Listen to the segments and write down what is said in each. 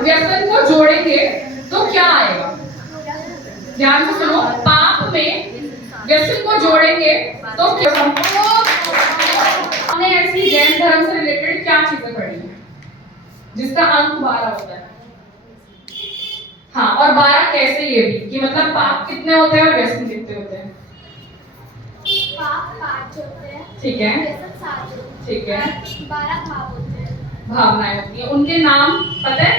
व्यसन को जोड़ेंगे तो क्या आएगा? ध्यान से सुनो, पाप में व्यसन को जोड़ेंगे तो क्या? हमने ऐसी जैन धर्म से रिलेटेड क्या चीजें पढ़ी है जिसका अंक 12 होता है? हाँ, और 12 कैसे, ये भी कि मतलब पाप कितने होते हैं और व्यसन कितने होते हैं? पाप 5 होते हैं, ठीक है, व्यसन 7 होते हैं, ठीक है, 12 भाव होते हैं, भावनाएं होती हैं, उनके नाम पता है?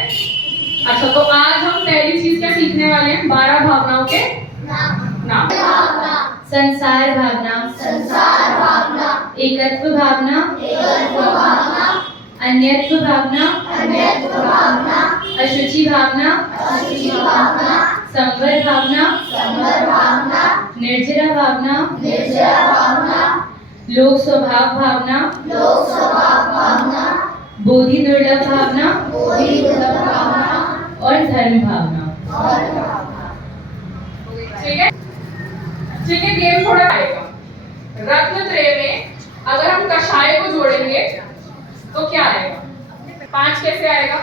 अच्छा, तो आज हम पहली चीज क्या सीखने वाले हैं? 12 भावनाओं के नाम। संसार भावना, संसार भावना, एकत्व भावना, एकत्व भावना, अन्यत्व भावना, अन्यत्व भावना, अशुचि भावना, अशुचि भावना, संवर भावना, संवर भावना, निर्जरा भावना, निर्जरा भावना, लोक स्वभाव भावना, लोक स्वभाव भावना, बोधि दुर्लभ भावना बोधि दुर्लभ भावना और धर्म भावना। और भावना। ठीक है, ठीक है, गेम थोड़ा आएगा। रत्नत्रय में अगर हम कषाय को जोड़ेंगे तो क्या आएगा? 5 कैसे आएगा?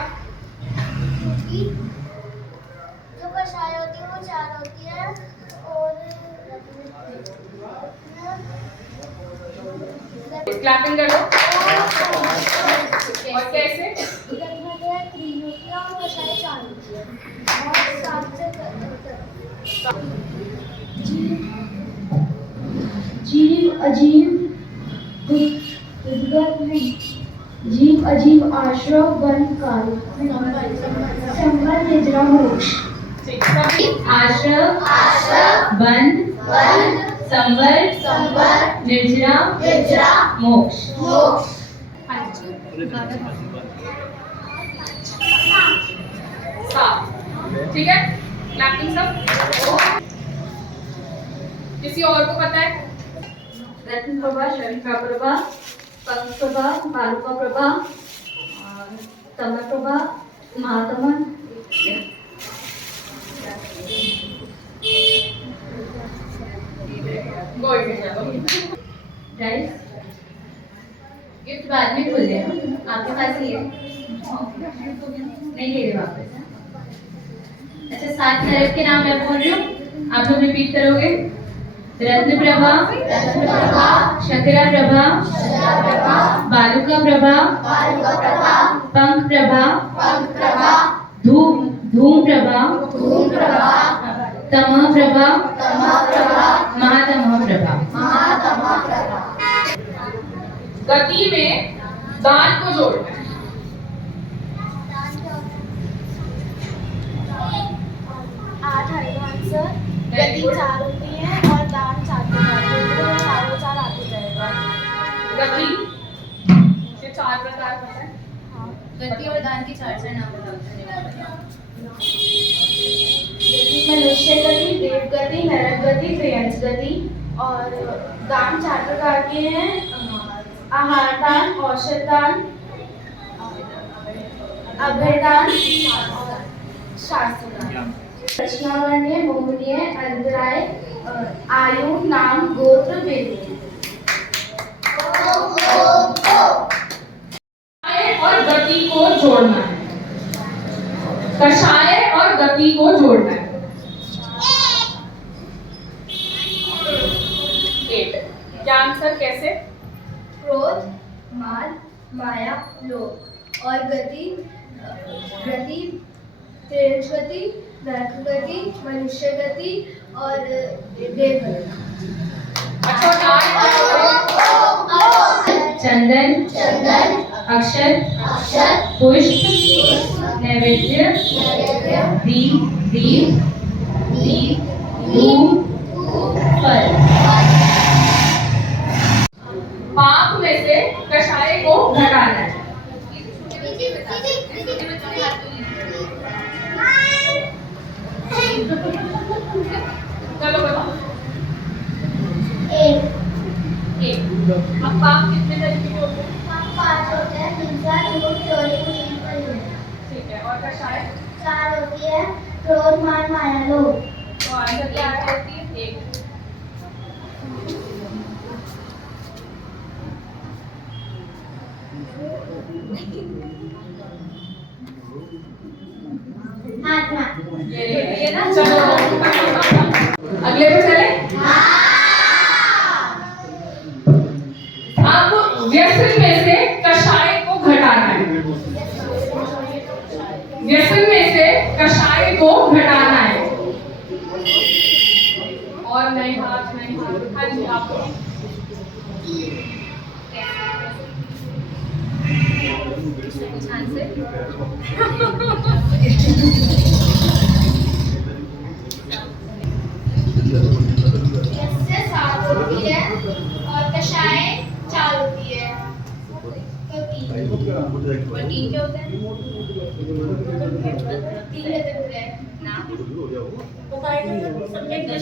जो कषाय होती है वो 4 होती है और क्लैपिंग कर लो। और कैसे? रत्नत्रय 3 होती है और कषाय 4 होती है और 7 से जीव अजीव उद्गत में, जीव अजीव आश्रव वन काल, संवर निद्रा मोक्ष, ठीक है, आश्रव, बंध, संवर, निर्जरा, मोक्ष। सात। ठीक है, क्लैपिंग सब। किसी और को पता है? रत्न प्रभा, शंकर प्रभा, पंख प्रभा, बालुका प्रभा, तम प्रभा, महातमन। गाइस, गिफ्ट बाद में खोल देना, आपके पास ही है, नहीं ले रहे वापस। अच्छा, 7 नरक के नाम मैं बोल रही हूँ, आप लोग रिपीट करोगे। रत्न प्रभा, शकरा प्रभा, बालुका प्रभा, पंख प्रभा, धूम प्रभा, तमः प्रभा, महातमः प्रभा। गति में दान को जोड़ना है। आंसर, गति 4 होती है और दान 4 प्रकार के होते हैं, चारों 4 आते जाएगा। गति के 4 प्रकार पता है? हाँ, गति और दान के 4 नाम बताओ। मनुष्य गति, देव गति, नरक गति, त्रयंच गति। और दान 4 प्रकार के हैं, आहार दान, औषध दान, अभय दान और शास्त्र दान। दक्षिणावर्णीय, बहुवर्णीय, अंतराय, आयु, नाम, गोत्र, वेद। और गति को जोड़ना है। कषाय और गति को जोड़ना है। 8। क्या आंसर कैसे? क्रोध, मान, माया, लोभ। और गति, त्रयंच गति, नरक गति, मनुष्य गति और देव गति। अच्छा, चंदन, अक्षत, पुष्प, नैवेद्य, दीप, धूप, फल। पाप में से कषाय को घटाना है। चलो बताओ। 1। अब पाप कितने तरीके के होते हैं? 5 होते हैं, हिंसा, झूठ, चोरी, कुशील, परिजन। ठीक है, और कषाय? 4 होती है, क्रोध, मान, माया, लोभ। तो आंसर क्या होती है? 1। ये ना चलो अगले पे चले। अब व्यसन में से कषाय को घटाना है। व्यसन में से कषाय को घटाना है। और नए हाथ हाँ जी आप इससे सात होती है और कषाय 4 होती है तो 3 और 3 क्या होता है 3 लेते पूरे नाम सम्यक ज्ञान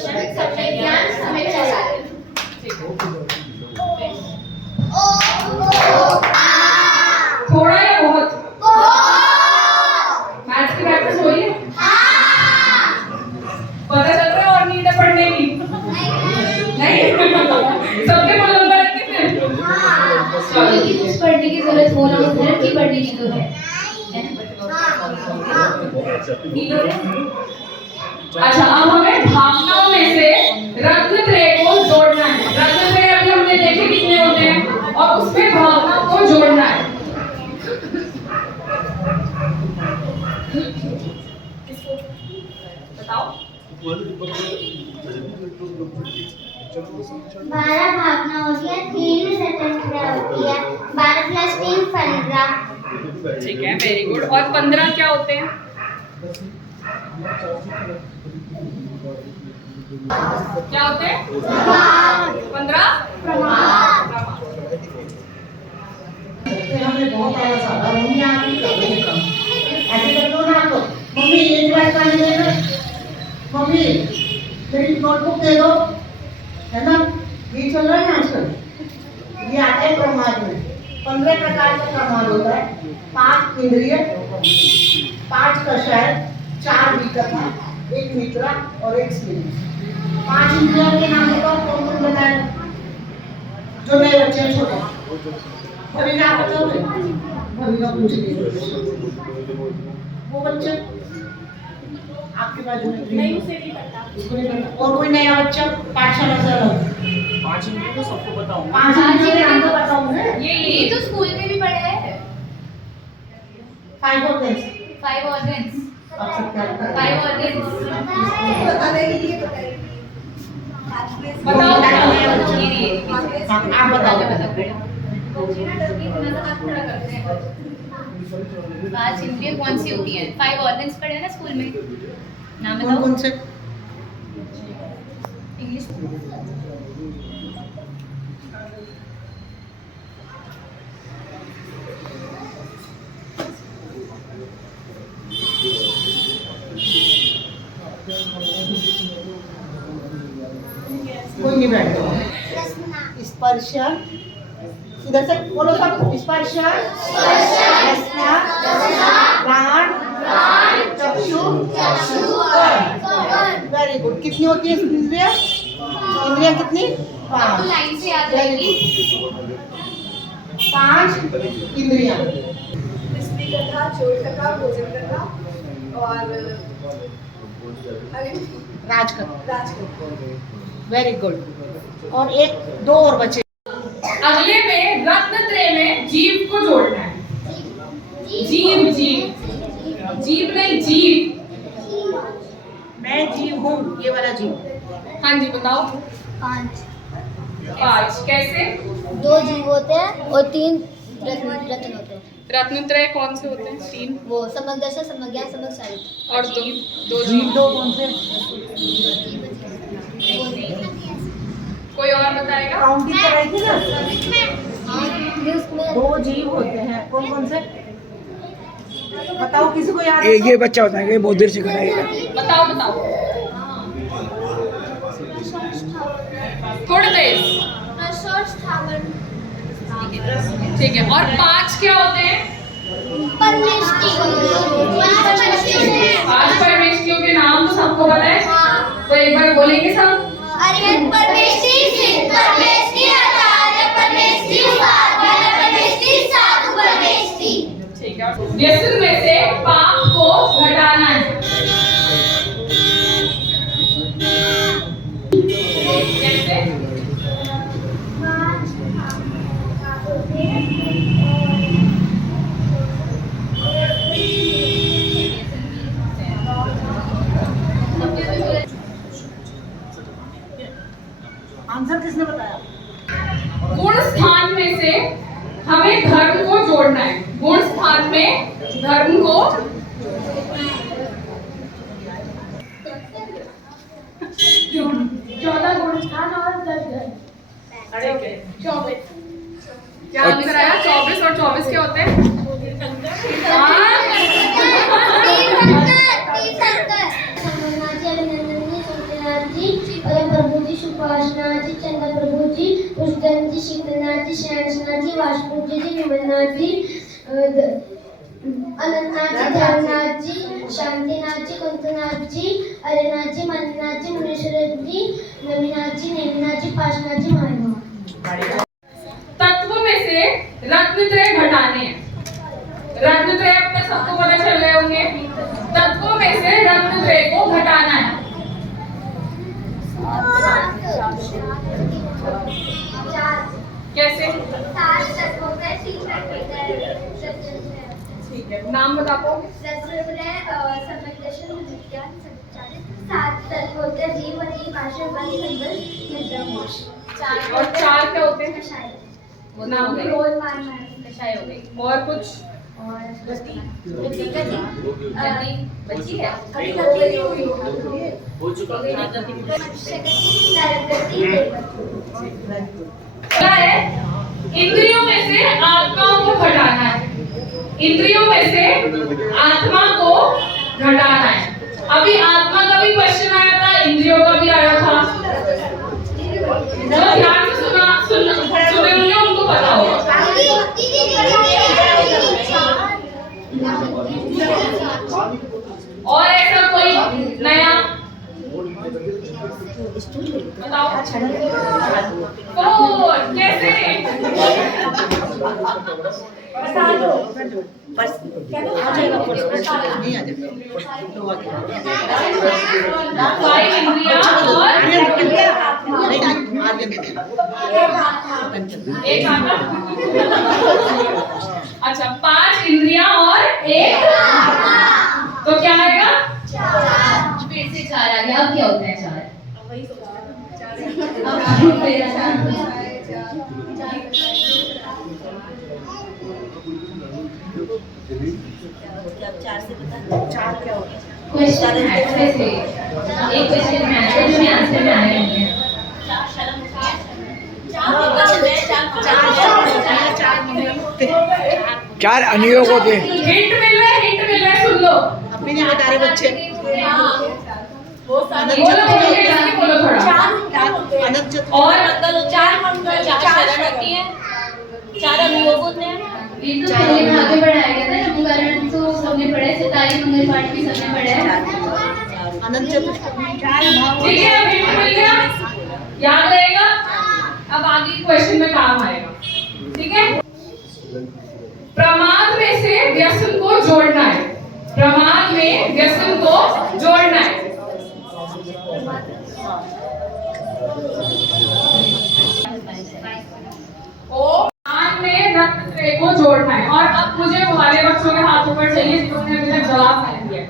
सम्यक चालाकी थोड़ा या बहुत मैथ्स की प्रैक्टिस हो रही है पता चल रहा है और नींद है पढ़ने की नहीं सबके को नंबर है कितने की कुछ पढ़ने की जरूरत हो ना हो धर्म की पढ़ने की तो है अच्छा अब हमें भावनाओं में से रत्नत्रय को जोड़ना है। रत्नत्रय अभी हमने देखे कितने होते हैं और उसमें भावनाओं को जोड़ना है। बताओ 12 भावना होती है 3 स्वतंत्रता होती है 12 + 3 15 ठीक है वेरी गुड। और 15 क्या होते हैं क्या होते हैं 15 हमने बहुत सारा साधा मम्मी आप ही कर रहे हैं ऐसे कर दो ना तो मम्मी एक बार पानी दे दो मम्मी मेरी नोटबुक दे दो है ना ये चल रहा है ना आजकल ये आता है प्रमाद में 15 प्रकार का प्रमाद होता है 5 इंद्रिय 5 कषाय 4 विकल्प 1 निद्रा और 1 स्मृति 5 इंद्रियों के नाम बताओ कौन कौन बताए जो नए बच्चे हैं छोटे अभी ना बताओ अभी का पूछ लीजिए वो बच्चे आपके बाजू में नहीं उसे नहीं पता उसको नहीं पता और कोई नया बच्चा पाठशाला से अलग 5 इंद्रिय तो सबको बताऊं 5 इंद्रियों के नाम तो बताओ मुझे ये तो स्कूल में भी पढ़ा है 5 organs 5 organs आप सब क्या पता 5 organs बताओ आप बताओ 5 इंद्रिय कौन सी होती हैं 5 organs पढ़े ना स्कूल में नाम कौन बताओ कौन से इंग्लिश कोई नहीं बैठता स्पर्श इधर से बोलो सब स्पर्श रसना घ्राण चक्षु वेरी गुड कितनी होती है इंद्रिया इंद्रिया कितनी 5 लाइन से याद रहेगी 5 इंद्रिया बिस्मिल कथा चोट कथा भोजन कथा और राजकथा राजकथा वेरी गुड और एक दो और बचे अगले में रत्नत्रय में जीव को जोड़ना है। जीव जीव जीव नहीं जीव मैं जीव हूँ ये वाला जीव हाँ जी बताओ 5 कैसे 2 जीव होते हैं और 3 रत्न होते हैं रत्नत्रय कौन से होते हैं 3 वो सम्यक दर्शन सम्यक ज्ञान सम्यक चारित्र और दो जीव जीव दो कौन से कोई और बताएगा काउंटिंग कराई थी ना उसमें 2 जीव होते हैं कौन कौन से बताओ किसी को याद ये बच्चा बताएगा ये बहुत देर से कर रहा है बताओ बताओ थोड़ा तेज ठीक है। और 5 क्या होते हैं 5 परमेष्टियों के नाम तो सबको पता है तो एक बार बोलेंगे सब अरिहंत परमेष्टि सिद्ध परमेष्टि आचार्य परमेष्टि उपाध्याय परमेष्टि साधु परमेष्टि ठीक है। व्यसन में से पाप को घटाना है धर्म को 14 गुण स्थान और 10 घर। 24। क्या आंसर आया? 24 और 24 क्या होते हैं? समरनाथ जी, अभिनंदन जी, सूर्यनाथ जी, परम प्रभु जी, सुभाषनाथ जी, चंद्र प्रभु जी, पुष्कर जी, शीतलनाथ जी, श्यामनाथ जी, वासुदेव जी, विमलनाथ जी, अनंतनाथ जी, धर्मनाथ जी, शांतिनाथ जी, कुंतनाथ जी, अरेनाथ जी, मणिनाथ जी, मुनीश्वर जी, नवीनाथ जी, नेमिनाथ जी, पाशनाथ जी, महादेव। तत्व में से रत्नत्रय घटाने हैं। रत्नत्रय अपने सबको पता चल गए होंगे। तत्वों में से रत्नत्रय को घटाना है। कैसे? ठीक है, नाम बता पाओगे? और 4 क्या होते हैं? नाम हो गए। कषाय हो गई। और कुछ? गति बची है। हो चुका क्या है? इंद्रियों में से आत्मा को घटाना है। इंद्रियों में से आत्मा को घटाना है। अभी आत्मा का भी क्वेश्चन आया था, इंद्रियों का भी आया था। जो ध्यान से सुने होंगे उनको पता होगा। और ऐसा कोई नया बताओ? कैसे? फाइव इंद्रियां और एक आत्मा। अच्छा, 5 इंद्रियां और एक तो क्या आएगा? 4। फिर से 4 आ गया। अब क्या होता है 4? क्वेश्चन है वैसे एक क्वेश्चन में आंसर जो भी आंसर में आए होंगे। 4 अनियोग होते हैं। हिंट मिल रहा है, सुन लो। अपने नहीं बता रहे बच्चे। बोलो थोड़ा। और 4 शरण होती है, 4 अनुयोग होते हैं। ये तो पहले भाग में पढ़ाया गया था। नमकरण तो सबने पढ़ा है, 27 मंगल पाठ भी सबने पढ़ा है। अनंत चतुष्टमी। ठीक है, अब हिंट मिल गया, याद रहेगा। अब आगे क्वेश्चन में काम आएगा। ठीक है, प्रमाद में से व्यसन को जोड़ना है। प्रमाद में व्यसन को जोड़ना है। प्रमाद में रत्नत्रय को जोड़ना है। और अब मुझे वो वाले बच्चों के हाथ ऊपर चाहिए जिन्होंने अभी तक जवाब नहीं दिया।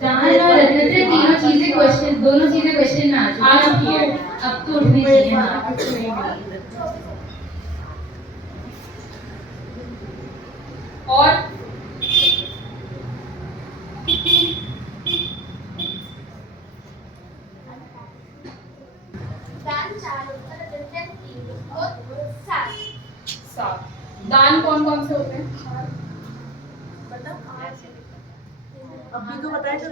जहाँ और रत्नत्रय तीनों चीजें क्वेश्चन, दोनों चीजें क्वेश्चन में आ चुकी है। अब तो उठनी चाहिए। हाँ, और दान कौन कौन से होते हैं? अभी तो बताया था।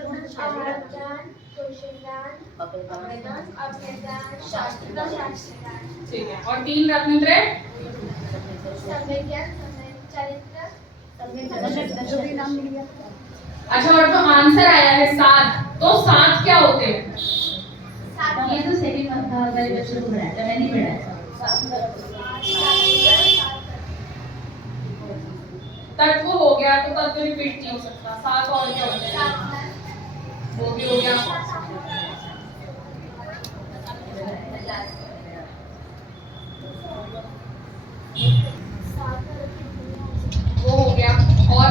ठीक है, और 3 रत्नत्रय? अच्छा, और तो आंसर आया है 7। तो 7 क्या होते हैं? ये तो सेकंड वाले बच्चों को पढ़ाया था, मैंने नहीं पढ़ाया था। तत्व हो गया, तो तत्व रिपीट नहीं हो सकता। 7 और क्या होते हैं? वो भी हो गया। वो हो गया। और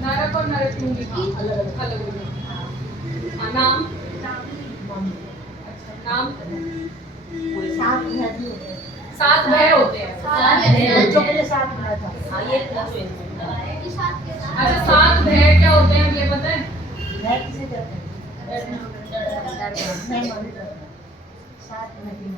नरक और नरक अलग हो गया। नाम? अच्छा, नाम? 7 भय होते हैं। बच्चों के लिए साथ बनाया था। अच्छा 7 भय क्या होते हैं ये पता है? मैं किसे कहते हैं? मैं मॉनिटर साथ नहीं।